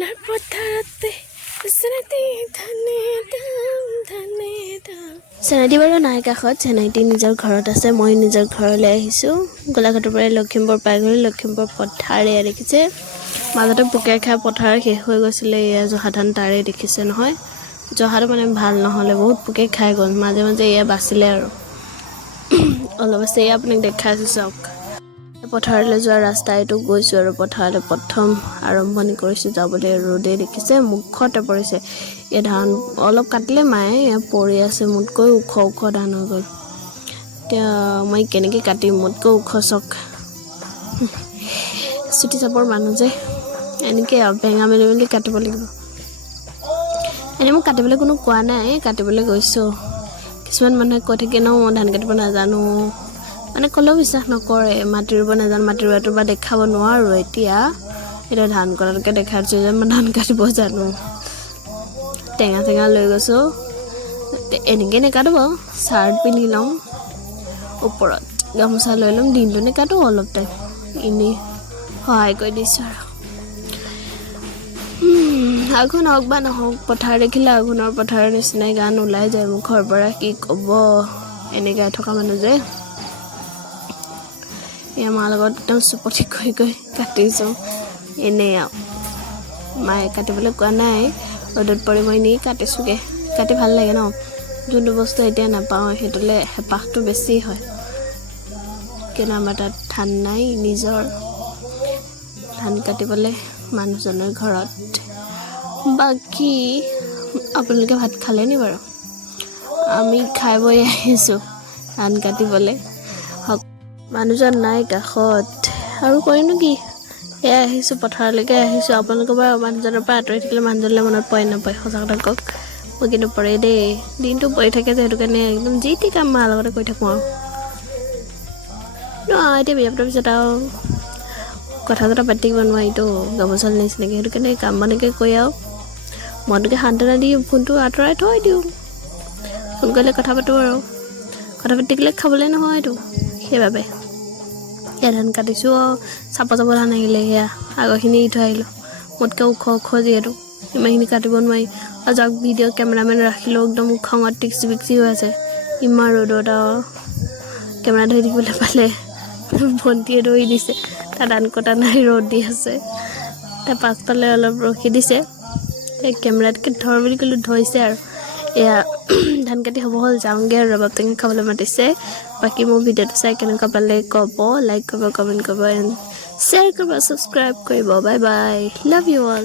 সোণাৰ পথাৰতে চেনাইটি বাৰু নাই কাষত, চেনাইটি নিজৰ ঘৰত আছে। মই নিজৰ ঘৰলৈ আহিছোঁ। গোলাঘাটৰ পৰা লখিমপুৰ পাই গ'লোঁ। লখিমপুৰ পথাৰ এয়া দেখিছে, মাজতে পোকে খাই পথাৰ শেষ হৈ গৈছিলে। এয়া জহা ধান তাৰে দেখিছে নহয়, জহাটো মানে ভাল নহ'লে, বহুত পোকে খাই গ'ল। মাজে মাজে এয়া বাচিলে আৰু অলপ আছে। এয়া আপোনাক দেখাই আছোঁ চাওক, পথাৰলৈ যোৱা ৰাস্তা এইটো গৈছোঁ আৰু পথাৰলৈ প্ৰথম আৰম্ভণি কৰিছোঁ যাবলৈ। ৰ'দেই দেখিছে মুখতে পৰিছে। এই ধান অলপ কাটিলে মায়ে, এয়া পৰি আছে। মোতকৈ ওখ ওখ ধান হৈ গ'ল। এতিয়া মই কেনেকৈ কাটিম, মোতকৈ ওখ চক চুটি চাপৰ মানুহ যে, এনেকৈ আৰু বেঙা মেলি মেলি কাটিব লাগিব। এনেই মোক কাটিবলৈ কোনো কোৱা নাই, কাটিবলৈ গৈছোঁ। কিছুমান মানুহে কৈ থাকে ন মই ধান কাটিব নাজানো, মানে ক'লেও বিশ্বাস নকৰে। মাটি ৰুব নাজানো, মাটি ৰোৱাটো বা দেখাব নোৱাৰোঁ। এতিয়া ধান কটাটোকে দেখাই দিছোঁ যে মই ধান কাটিব জানো। টেঙা চেঙা লৈ গৈছোঁ, এনেকৈ নেকাটো বাৰু, চাৰ্ট পিন্ধি ল'ম, ওপৰত গামোচা লৈ ল'ম। দিনটো নেকাটো, অলপ টাইম এনেই সহায় কৰি দিছোঁ আৰু। আঘোণ হওক বা নহওক, পথাৰ দেখিলে আঘোণৰ পথাৰৰ নিচিনাই গান ওলাই যায় মুখৰ পৰা। কি ক'ব, এনেকৈ গাই থকা মানুহ যে। এয়া মাৰ লগত একদম চুপতি কৰি কৰি কাটিছোঁ এনেই আৰু। মায়ে কাটিবলৈ কোৱা নাই, ৰ'দত পৰি মই এনেই কাটিছোঁগৈ। কাটি ভাল লাগে ন, যোনটো বস্তু এতিয়া নাপাওঁ সেইটোলৈ হেঁপাহটো বেছি হয়। কিন্তু আমাৰ তাত ধান নাই নিজৰ, ধান কাটিবলৈ মানুহজনৰ ঘৰত। বাকী আপোনালোকে ভাত খালে নি বাৰু? আমি খাই বৈ আহিছোঁ ধান কাটিবলৈ। মানুহজন নাই কাষত, আৰু কৰিনো কি, এয়া আহিছোঁ পথাৰলৈকে আহিছোঁ। আপোনালোকৰ পৰা মানুহজনৰ পৰা আঁতৰি থাকিলে মানুহজনলৈ মনত পৰে নপৰে সঁচা কথা কওক? মই কিন্তু পৰে দেই, দিনটো পৰি থাকে যে, সেইটো কাৰণে একদম যি টি কাম মাৰ লগতে কৰি থাকোঁ আৰু। এতিয়া বিয়া পতাৰ পিছত আৰু কথা চথা পাতি থাকিব নোৱাৰিতো গামোচাৰ নিচিনাকৈ, সেইটো কাৰণে কাম বনকে কৰি আৰু মনটোকে সান্তনা দি ফোনটো আঁতৰাই থৈ দিওঁ। ফোন কৰিলে কথা পাতোঁ আৰু, কথা পাতি থাকিলে খাবলৈ নহয়তো, সেইবাবে। এয়া ধান কাটিছোঁ আৰু চাপৰ ধান আহিলে, সেয়া আগৰখিনি দি থৈ আহিলোঁ। মোতকৈ ওখ ওখ যিহেতু ইমানখিনি কাটিব নোৱাৰি। আৰু যাক ভিডিঅ' কেমেৰামেন ৰাখিলেও একদম খঙত টিকচি পিকচি হৈ আছে। ইমান ৰ'দত আৰু কেমেৰা ধৰি থাকিবলৈ পালে ভণ্টিয়ে ধৰি দিছে, তাৰ ধান কটা নাই, ৰ'দ দি আছে। তাৰ পাছফালে অলপ ৰখি দিছে, এই কেমেৰাতকৈ ধৰ বুলি ক'লোঁ, ধৰিছে আৰু। এয়া ধান কাটি হ'ব হ'ল, যাওঁগৈ আৰু। ৰবাব টেঙা খাবলৈ মাতিছে। বাকী মোৰ ভিডিঅ'টো চাই কেনেকুৱা পালে ক'ব, লাইক কৰিব, কমেণ্ট কৰিব, এণ্ড শ্বেয়াৰ কৰিব, ছাবস্ক্ৰাইব কৰিব। Bye bye, love you all.